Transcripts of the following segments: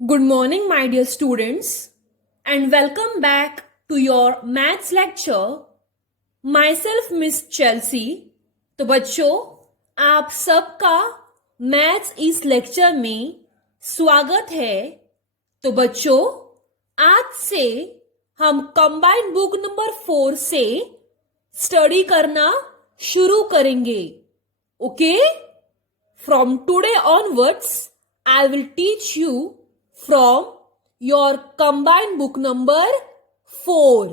Good morning, my dear students, and welcome back to your maths lecture. Myself, Miss Chelsea. तो बच्चों, आप सबका maths इस lecture में स्वागत है। तो बच्चों, आज से हम कंबाइंड बुक नंबर 4 से स्टडी करना शुरू करेंगे। Okay? From today onwards, I will teach you from your combined book number 4.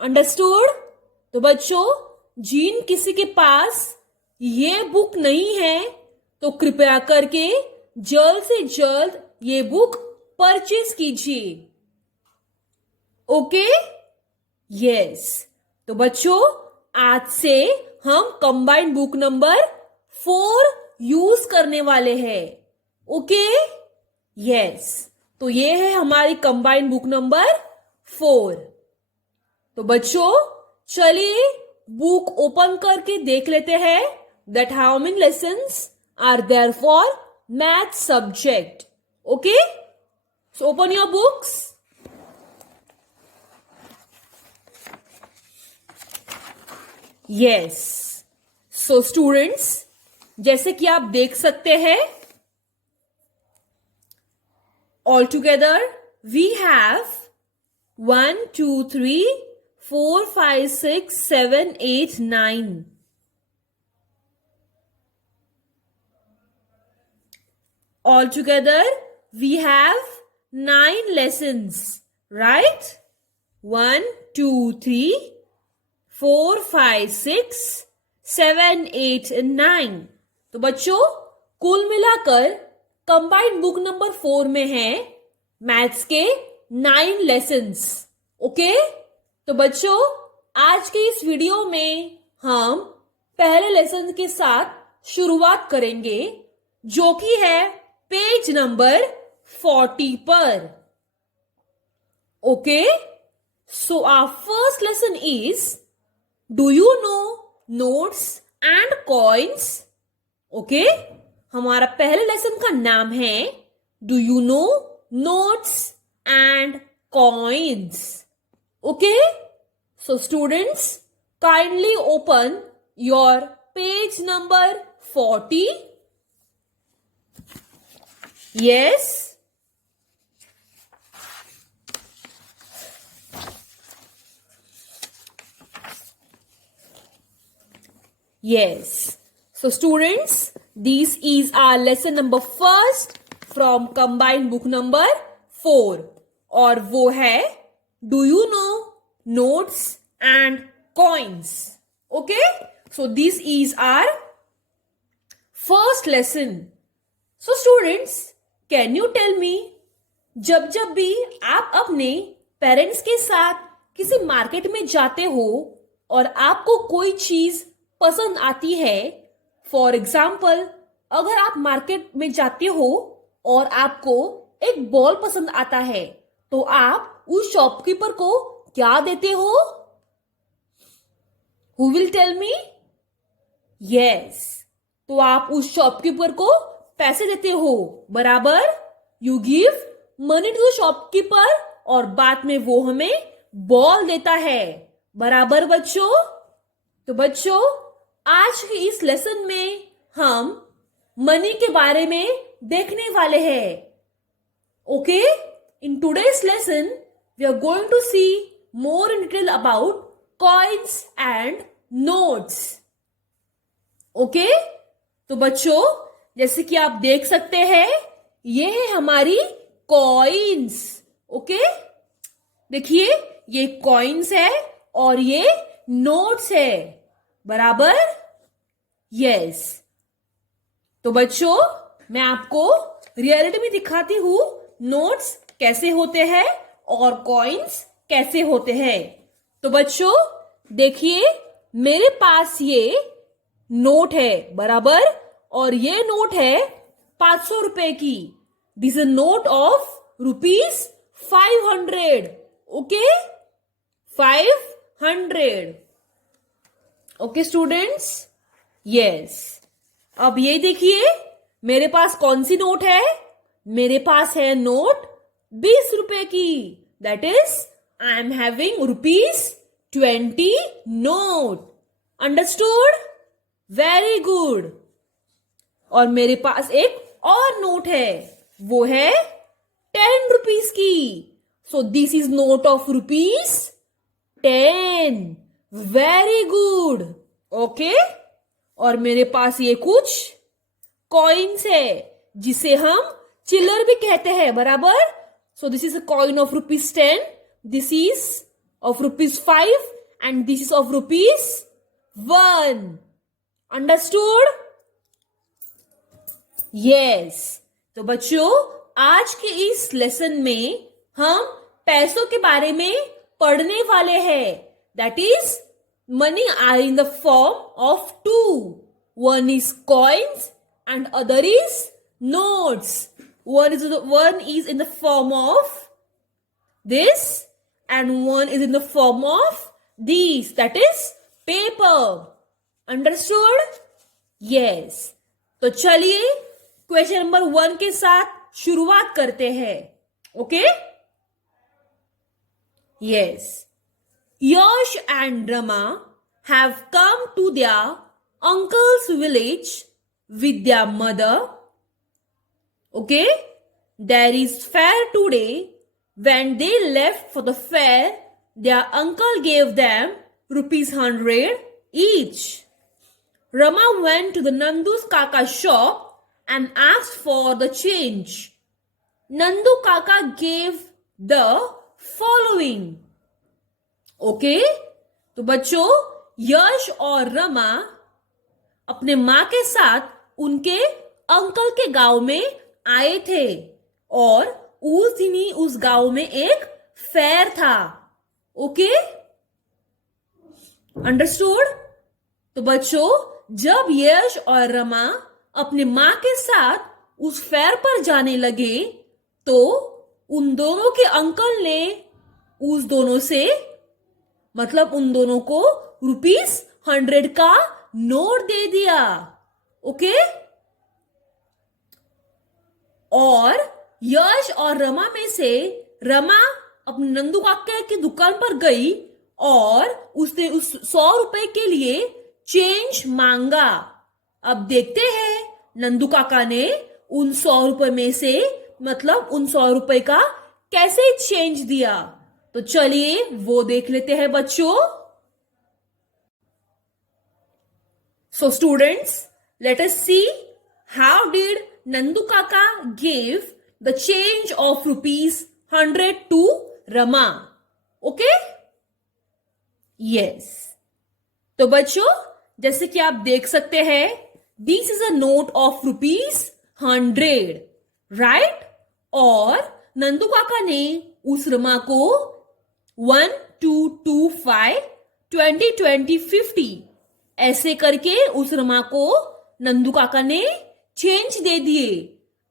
Understood? तो बच्चों, जिन किसी के पास ये बुक नहीं है तो कृपया करके जल्द से जल्द ये बुक परचेज कीजिए। ओके? यस। तो बच्चों, आज से हम कंबाइंड बुक नंबर 4 यूज करने वाले हैं। ओके? यस। तो ये है हमारी कंबाइंड बुक नंबर 4। तो बच्चों, चलिए बुक ओपन करके देख लेते हैं that how many lessons are there for math subject. Okay? So open your books. Yes. So students, जैसे कि आप देख सकते हैं, all together we have 1 2 3 4 5 6 7 8 9 all together we have 9 lessons, right? 1 2 3 4 5 6 7 8 9। तो बच्चों, कुल मिलाकर कंबाइंड बुक नंबर 4 में है मैथ्स के 9 लेसन्स। ओके? तो बच्चों, आज के इस वीडियो में हम पहले लेसन के साथ शुरुआत करेंगे, जो कि है पेज नंबर 40 पर। Okay? So our first lesson is, do you know notes and coins? Okay? हमारा पहले लेसन का नाम है do you know notes and coins. Okay? So students, kindly open your page number 40। Yes. Yes. So students, this is our lesson number 1 from combined book number 4 और वो है Do you know notes and coins? Okay? So this is our first lesson. So students, can you tell me, जब जब भी आप अपने parents के साथ किसी मार्केट में जाते हो और आपको कोई चीज पसंद आती है, फॉर एग्जाम्पल अगर आप मार्केट में जाते हो और आपको एक बॉल पसंद आता है, तो आप उस शॉपकीपर को क्या देते हो? Who will tell me? Yes. तो आप उस शॉपकीपर को पैसे देते हो, बराबर? You give money to the shopkeeper और बाद में वो हमें बॉल देता है, बराबर बच्चों? तो बच्चों, आज के इस लेसन में हम मनी के बारे में देखने वाले हैं। Okay? In today's lesson we are going to see more in detail about coins and notes. Okay? तो बच्चों, जैसे कि आप देख सकते हैं, ये है हमारी कॉइन्स। ओके? देखिए, ये कॉइन्स है और ये नोट्स है, बराबर? यस। तो बच्चों, मैं आपको रियलिटी में दिखाती हूं नोट्स कैसे होते हैं और कॉइन्स कैसे होते हैं। तो बच्चों, देखिए, मेरे पास ये नोट है, बराबर? और ये नोट है 500 रुपए की। This is note of ₹500। Okay? 500। Okay students? Yes. अब ये देखिए, मेरे पास कौन सी नोट है? मेरे पास है नोट 20 रुपए की. That is I am having ₹20 note. Understood? Very good. और मेरे पास एक और नोट है, वो है 10 रुपीज की. So this is note of ₹10. Very good. Okay. और मेरे पास ये कुछ कॉइन्स है जिसे हम चिल्लर भी कहते हैं, बराबर. So this is a coin of ₹10, this is of ₹5 and this is of ₹1. Understood? Yes. तो बच्चों, आज के इस लेसन में हम पैसों के बारे में पढ़ने वाले हैं. That is money are in the form of two. One is coins and other is notes. One is in the form of this and one is in the form of these. That is paper. Understood? Yes. तो चलिए question number 1 के साथ शुरुआत करते हैं. Okay? Yes. Yash and Rama have come to their uncle's village with their mother. Okay? There is fair today. When they left for the fair, their uncle gave them ₹100 each. Rama went to the Nandu's Kaka's shop and asked for the change. Nandu Kaka gave the following. Okay. तो बच्चों, यश और रमा अपने माँ के साथ उनके uncle के गांव में आए थे और उस दिन ही उस गांव में एक फेयर था. ओके? अंडरस्टूड? तो बच्चों, जब यश और रमा अपने माँ के साथ उस फेयर पर जाने लगे तो उन दोनों के अंकल ने उस दोनों से, मतलब उन दोनों को ₹100 का नोट दे दिया. ओके? और यश और रमा में से रमा अपने नंदू काका की दुकान पर गई और उसने उस ₹100 के लिए चेंज मांगा. अब देखते हैं नंदू काका ने उन ₹100 में से, मतलब उन ₹100 का कैसे चेंज दिया. तो चलिए वो देख लेते हैं बच्चों. So students, let us see how did Nandu kaka give the change of ₹100 to Rama. Okay? Yes. तो बच्चों, जैसे कि आप देख सकते हैं, this is a note of ₹100, right. और नंदू काका ने उस रमा को 1, 2, 2, 5, 20, 20, 50 ऐसे करके उस रमा को नंदू काका ने चेंज दे दिए.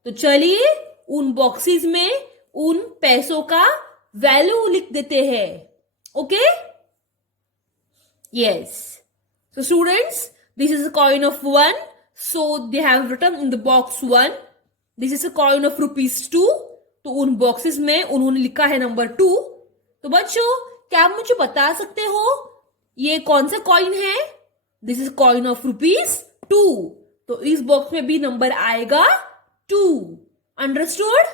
तो चलिए उन बॉक्सेस में उन पैसों का वैल्यू लिख देते हैं. Okay? Yes. So students, this is a coin of 1. So they have written in the box 1. This is a coin of ₹2. तो उन बॉक्सेस में उन्होंने लिखा है नंबर 2. तो बच्चों, क्या आप मुझे बता सकते हो ये कौन सा कॉइन है? This is coin of ₹2. तो इस बॉक्स में भी नंबर आएगा 2. Understood?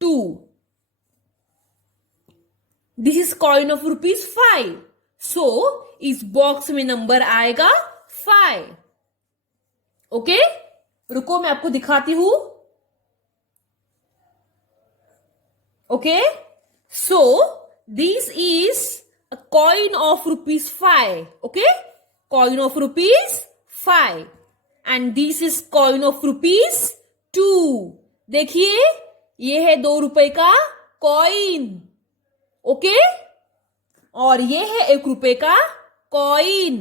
2. This is coin of ₹5. सो इस बॉक्स में नंबर आएगा 5. ओके? रुको, मैं आपको दिखाती हूं. Okay? So this is a coin of ₹5. Okay? Coin of ₹5. And this is coin of ₹2. देखिए, ये है ₹2 का कॉइन. ओके? और ये है ₹1 का कॉइन.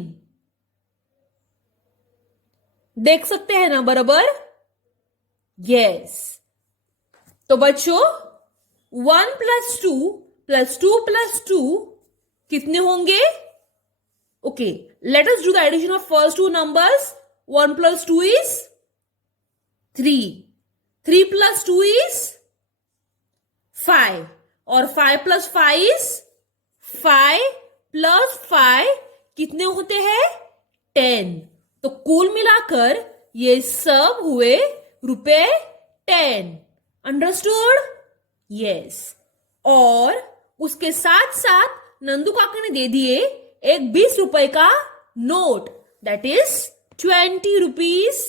देख सकते हैं ना बराबर? यस. तो बच्चों, 1 + 2 + 2 + 2 कितने होंगे? Okay, let us do the addition of first 2 numbers. 1 + 2 is 3. 3 plus 2 is 5 और 5 plus 5 is 5 plus 5 कितने होते हैं 10। तो कुल मिलाकर ये सब हुए रुपए 10। अंडरस्टूड? यस। और उसके साथ साथ नंदू काका ने दे दिए एक 20 रुपए का note, that is 20 rupees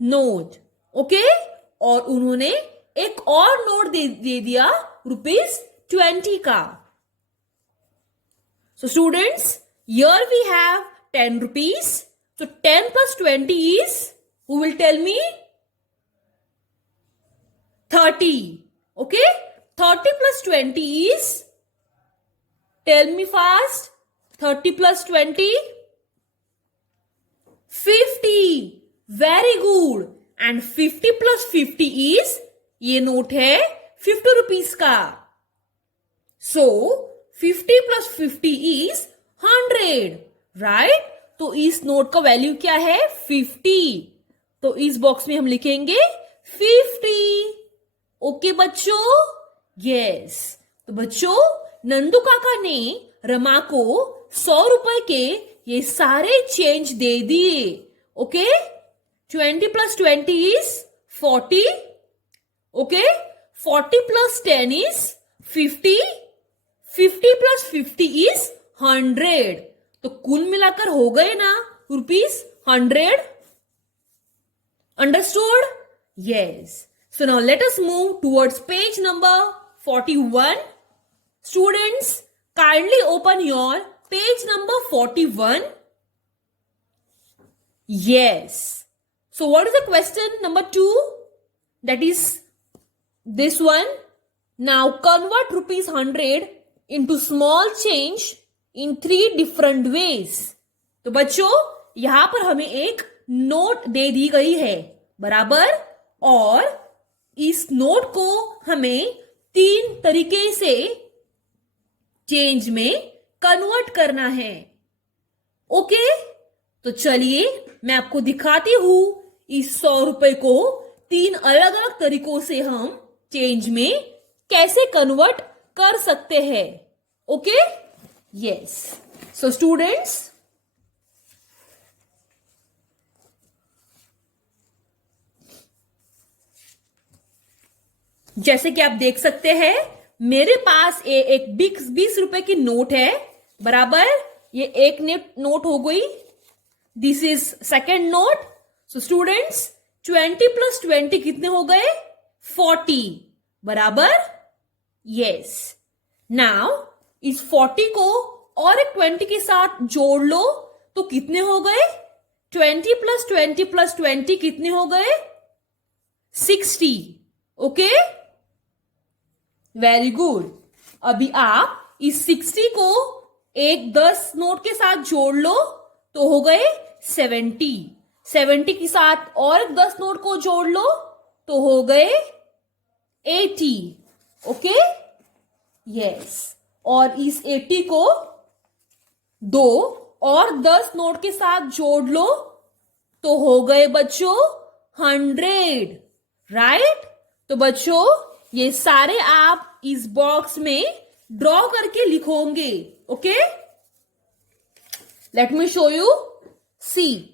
note. Okay, और उन्होंने एक और नोट दे दिया ₹20 का। So students, here we have 10 rupees. So 10 plus 20 is, who will tell me? 30. Okay? 30 plus 20 is, tell me fast. 30 plus 20? 50. Very good. And 50 plus 50 is, ये note है 50 rupees का। So 50 plus 50 is 100, right? तो इस note का value क्या है 50। तो इस बॉक्स में हम लिखेंगे 50। ओके बच्चों? यस। तो बच्चों, नंदू काका ने रमा को 100 रुपए के ये सारे चेंज दे दिए। Okay, 20 plus 20 is 40. Okay, 40 plus 10 is 50. 50 plus 50 is 100. तो कुल मिलाकर हो गए ना ₹100। Understood? Yes. So now let us move towards page number 41. Students, kindly open your page number 41. Yes. So what is the question number 2? That is this one. Now convert ₹100 into small change in 3 different ways. तो बच्चों, यहां पर हमें एक note दे दी गई है, बराबर? और इस नोट को हमें 3 तरीके से चेंज में कन्वर्ट करना है। ओके, तो चलिए मैं आपको दिखाती हूं इस 100 रुपए को 3 अलग अलग तरीकों से हम चेंज में कैसे कन्वर्ट कर सकते हैं। Okay, yes. सो स्टूडेंट्स, जैसे कि आप देख सकते हैं मेरे पास एक 20 रुपए की नोट है, बराबर? ये एक नोट हो गई। This is second note. So students, 20 plus 20 कितने हो गए 40, बराबर? यस। नाउ इस 40 को और एक 20 के साथ जोड़ लो तो कितने हो गए 20 plus 20 plus 20 कितने हो गए 60। Okay, very good. अभी आप इस 60 को एक 10 नोट के साथ जोड़ लो तो हो गए 70। 70 के साथ और 10 नोट को जोड़ लो तो हो गए 80। Okay, yes. और इस 80 को 2 और 10 नोट के साथ जोड़ लो तो हो गए बच्चों 100, राइट? तो बच्चों, ये सारे आप इस बॉक्स में ड्रॉ करके लिखोगे। Okay, let me show you. See,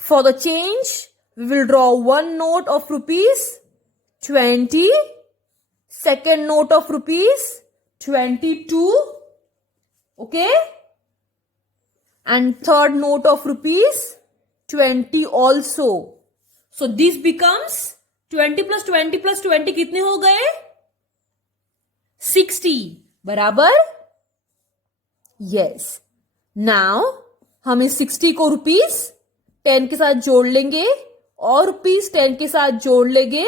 for the change we will draw one note of ₹20, second note of ₹22, okay, and third note of ₹20 also. So this becomes 20 plus 20 plus 20 कितने हो गए 60, बराबर? Yes. Now हम इस 60 को ₹10 के साथ जोड़ लेंगे और ₹10 के साथ जोड़ लेंगे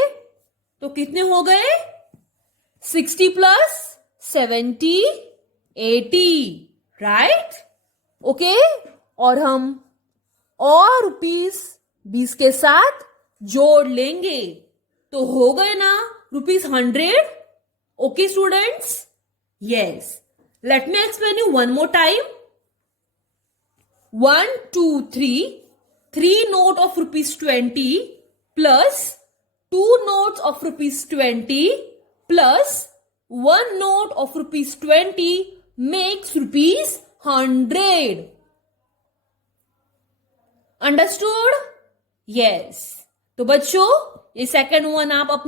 तो कितने हो गए 60 plus 70, 80, राइट? ओके, और हम और ₹20 के साथ जोड़ लेंगे तो हो गए ना ₹100। Okay students, yes. Let me explain you one more time. 1 2 3 note of ₹20 plus 2 notes of ₹20 plus 1 note of ₹20 makes ₹100. Understood? Yes. तो बच्चों ये सेकंड वन आप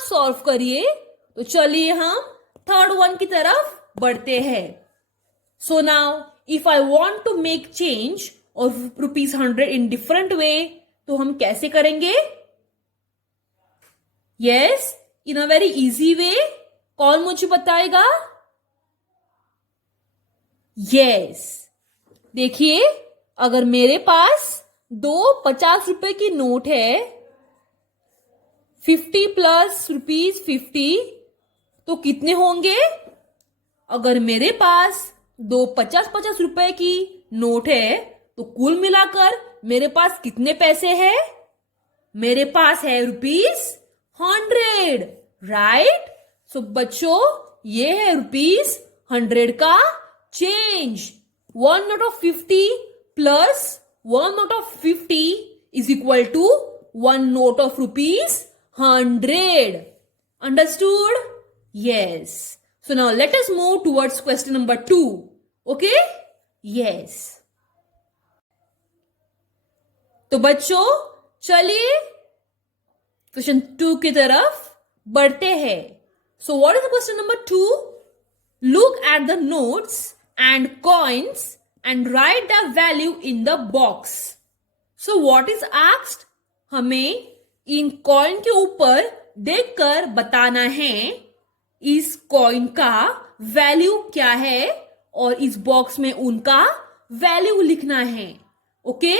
सॉल्व करिए. तो चलिए हम थर्ड वन की तरफ बढ़ते हैं. So now if I want to make change और ₹100 इन डिफरेंट वे, तो हम कैसे करेंगे? Yes, in a very easy way. कौन मुझे बताएगा? यस, देखिए, अगर मेरे पास 2 ₹50 की नोट है, 50 प्लस ₹50, तो कितने होंगे? अगर मेरे पास 2 ₹50 की नोट है, तो कुल मिलाकर मेरे पास कितने पैसे हैं? मेरे पास है ₹100, राइट? सो बच्चों, ये है ₹100 का change. 1 note of 50 plus 1 note of 50 is equal to 1 note of ₹100. Understood? Yes. So now let us move towards question number 2. Okay? Yes. तो बच्चों चलिए क्वेश्चन 2 की तरफ बढ़ते हैं. So what is the question number 2? Look at the notes and coins and write the value in the box. So what is asked? हमें इन coin के ऊपर देखकर बताना है इस कॉइन का वैल्यू क्या है और इस बॉक्स में उनका वैल्यू लिखना है. ओके?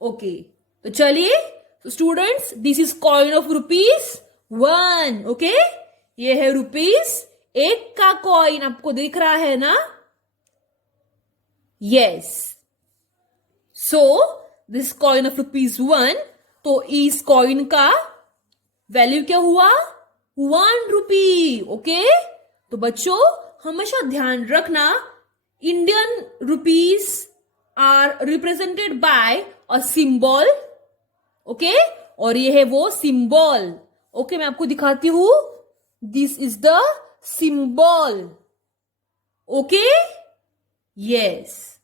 ओके, तो चलिए. तो students, this is coin of ₹1. Okay, ये है ₹1 का कॉइन. आपको दिख रहा है ना? Yes. So this coin of ₹1. तो इस कॉइन का वैल्यू क्या हुआ? ₹1. ओके, तो बच्चों हमेशा ध्यान रखना, Indian rupees are represented by a symbol. Okay, और ये है वो सिंबल. ओके, मैं आपको दिखाती हूं. This is the symbol. Okay, yes.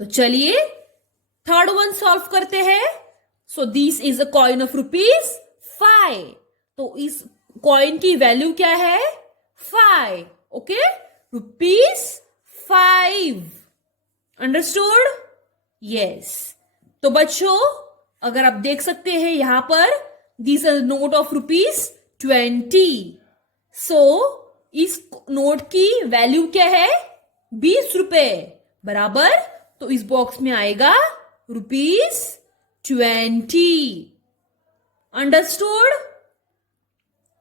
तो चलिए थर्ड वन सॉल्व करते हैं. So this is a coin of ₹5. तो इस कॉइन की वैल्यू क्या है? 5. ओके, ₹5. अंडरस्टूड? यस. तो बच्चों अगर आप देख सकते हैं यहां पर दिस इज नोट ऑफ ₹20. सो इस नोट की वैल्यू क्या है? ₹20 बराबर. तो इस बॉक्स में आएगा ₹20. अंडरस्टूड?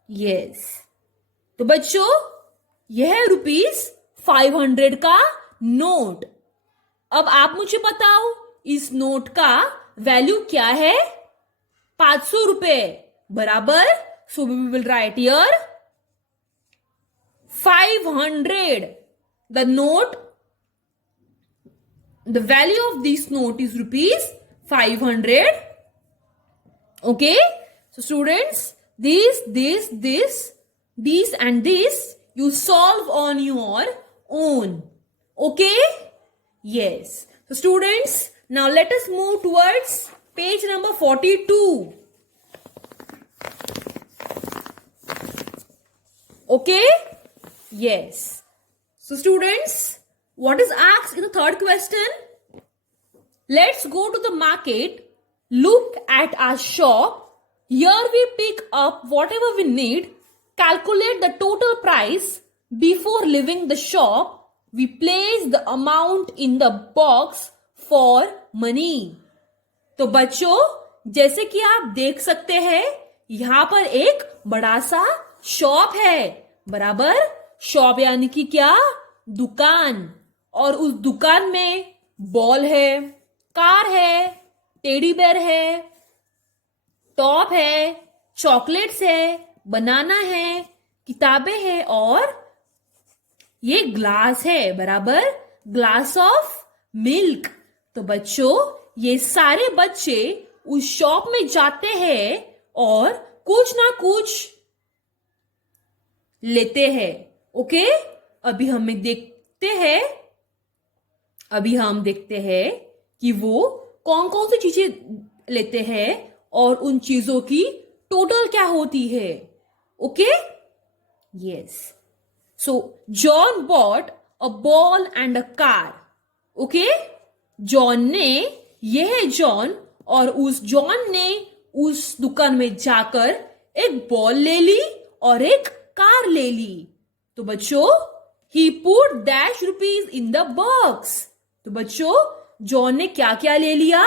यस. तो बच्चों यह है ₹500 का नोट. अब आप मुझे बताओ इस नोट का वैल्यू क्या है? ₹500 बराबर. So we will write here 500. The note, the value of this note is ₹500. Okay, so students, this and this you solve on your own. Okay, yes. So students, now let us move towards page number 42. Okay, yes. So students, what is asked in the third question? Let's go to the market, look at our shop. Here we pick up whatever we need, calculate the total price. Before leaving the shop, we place the amount in the box for money. तो बच्चों जैसे कि आप देख सकते हैं यहां पर एक बड़ा सा शॉप है. बराबर. शॉप यानी कि क्या? दुकान. और उस दुकान में बॉल है, कार है, टेडी बेयर है, टॉप है, चॉकलेट्स है, बनाना है, किताबें हैं और ये ग्लास है. बराबर. Glass of milk. तो बच्चों ये सारे बच्चे उस शॉप में जाते हैं और कुछ ना कुछ लेते हैं। ओके, अभी हम देखते हैं कि वो कौन कौन सी चीजें लेते हैं और उन चीजों की टोटल क्या होती है। Okay, yes. So John bought a ball and a car. Okay, John ने, यह है जॉन, और उस जॉन ने उस दुकान में जाकर एक बॉल ले ली और एक कार ले ली। तो बच्चों, he put dash rupees in the box. तो बच्चों, जॉन ने क्या क्या ले लिया?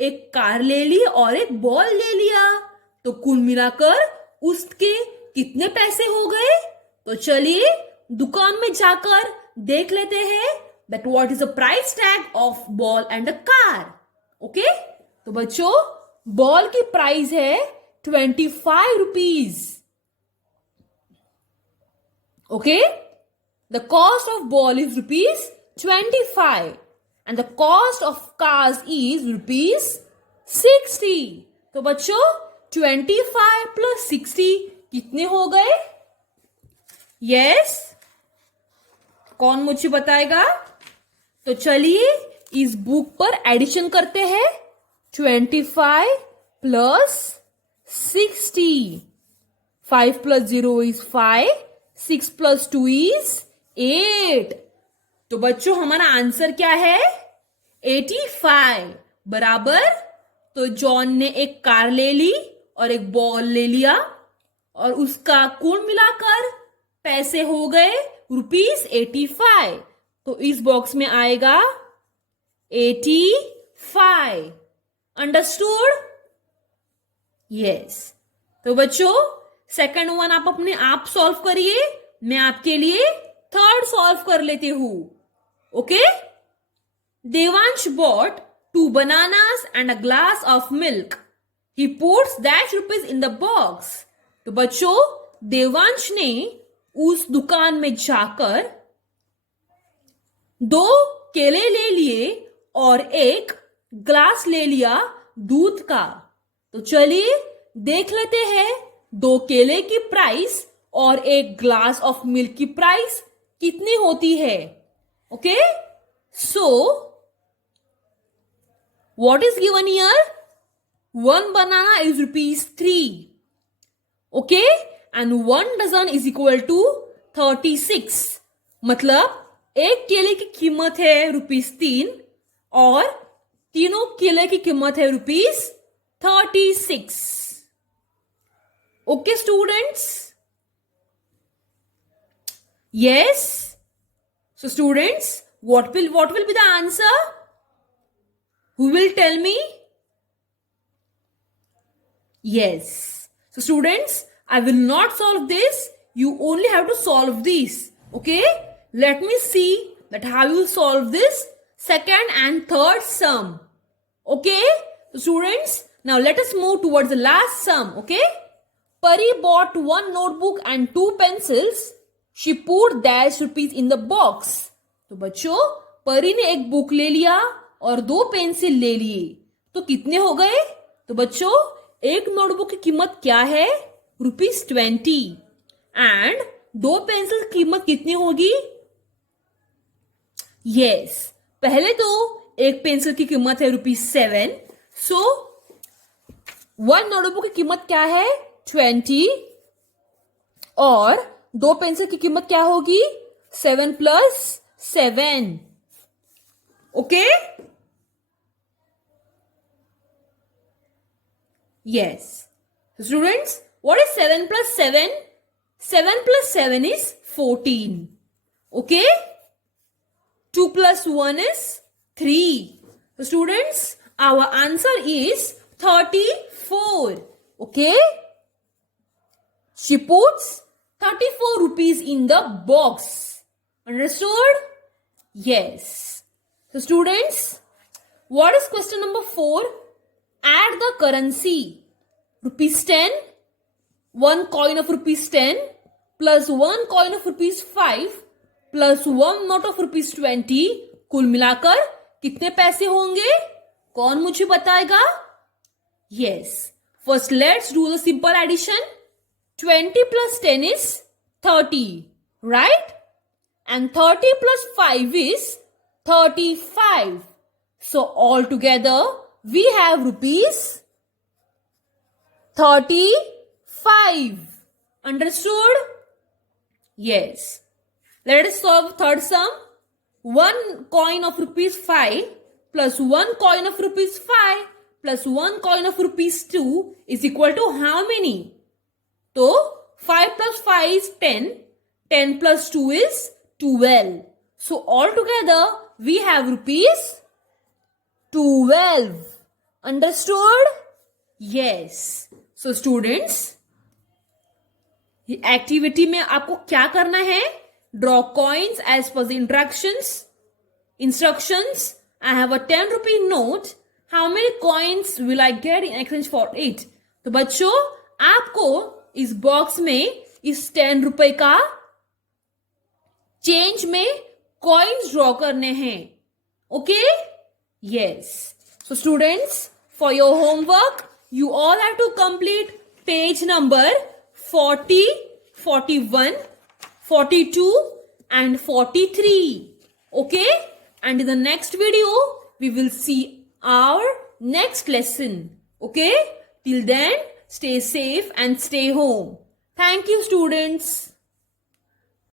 एक कार ले ली और एक बॉल ले लिया। तो कुल मिलाकर उसके कितने पैसे हो गए? तो चलिए दुकान में जाकर देख लेते हैं that what is the price tag of ball and a car. Okay, तो बच्चों, बॉल की प्राइस है 25 rupees. Okay, the cost of ball is rupees 25 and the cost of cars is rupees 60. तो बच्चों, 25 plus 60 कितने हो गए? यस, कौन मुझे बताएगा? तो चलिए इस बुक पर एडिशन करते हैं। 25 plus 60. 5 plus 0 is 5. 6 plus 2 is 8. तो बच्चों, हमारा आंसर क्या है? 85 बराबर। तो जॉन ने एक कार ले ली और एक बॉल ले लिया और उसका कुल मिलाकर पैसे हो गए रुपीज 85। तो इस बॉक्स में आएगा 85। अंडरस्टूड? यस। तो बच्चों, सेकंड वन आप अपने आप सॉल्व करिए, मैं आपके लिए थर्ड सॉल्व कर लेती हूं। Okay, Devansh bought 2 bananas and a glass of milk. He puts dash rupees in the box. तो बच्चों, देवांश ने उस दुकान में जाकर 2 केले ले लिए और एक ग्लास ले लिया दूध का। तो चलिए देख लेते हैं 2 केले की प्राइस और एक ग्लास ऑफ मिल्क की प्राइस कितनी होती है। Okay, so what is given here? 1 banana is rupees 3. Okay, and 1 dozen is equal to 36. मतलब एक केले की कीमत है रुपीज 3 और तीनों केले की कीमत है rupees 36. Okay students? Yes. So students, what will be the answer? Who will tell me? Yes. So students, I will not solve this. You only have to solve this. Okay? Let me see that how you solve this second and third sum. Okay? So students, now let us move towards the last sum. Okay? Pari bought 1 notebook and 2 pencils. She put dash rupees in the box. तो बच्चों, परी ने एक book ले लिया और 2 pencil ले लिए। तो कितने हो गए? तो बच्चों, एक नोटबुक की कीमत क्या है? रुपीज 20 एंड 2 पेंसिल की कीमत कितनी होगी? यस, पहले तो एक पेंसिल की कीमत है रुपीज 7। सो 1 नोटबुक की कीमत क्या है? 20 और 2 पेंसिल की कीमत क्या होगी? 7 plus 7. Okay? Yes. Students, what is 7 plus 7? 7 plus 7 is 14. Okay? 2 plus 1 is 3. So students, our answer is 34. Okay? She puts 34 rupees in the box. Understood? Yes. So students, what is question number 4? Add the currency. Rupees 10, 1 coin of rupees 10 plus 1 coin of rupees 5 plus 1 note of rupees 20. कुल मिलाकर कितने पैसे होंगे? कौन मुझे बताएगा? Yes, First, let's do the simple addition. 20 plus 10 is 30, right? And 30 plus 5 is 35. So altogether, we have rupees 35. Understood? Yes. Let us solve third sum. 1 coin of rupees 5 plus 1 coin of rupees 5 plus 1 coin of rupees 2 is equal to how many? So 5 plus 5 is 10. 10 plus 2 is 12. So altogether we have rupees 12. Understood? Yes. So students, activity में आपको क्या करना है? Draw coins as per the instructions. I have a 10 rupee note. How many coins will I get in exchange for it? तो बच्चों, आपको इस box में इस 10 रुपए का चेंज में कॉइन्स ड्रॉ करने हैं. Okay? Yes. So students, for your homework, you all have to complete page number 40, 41, 42 and 43. Okay? And in the next video, we will see our next lesson. Okay? Till then, stay safe and stay home. Thank you, students.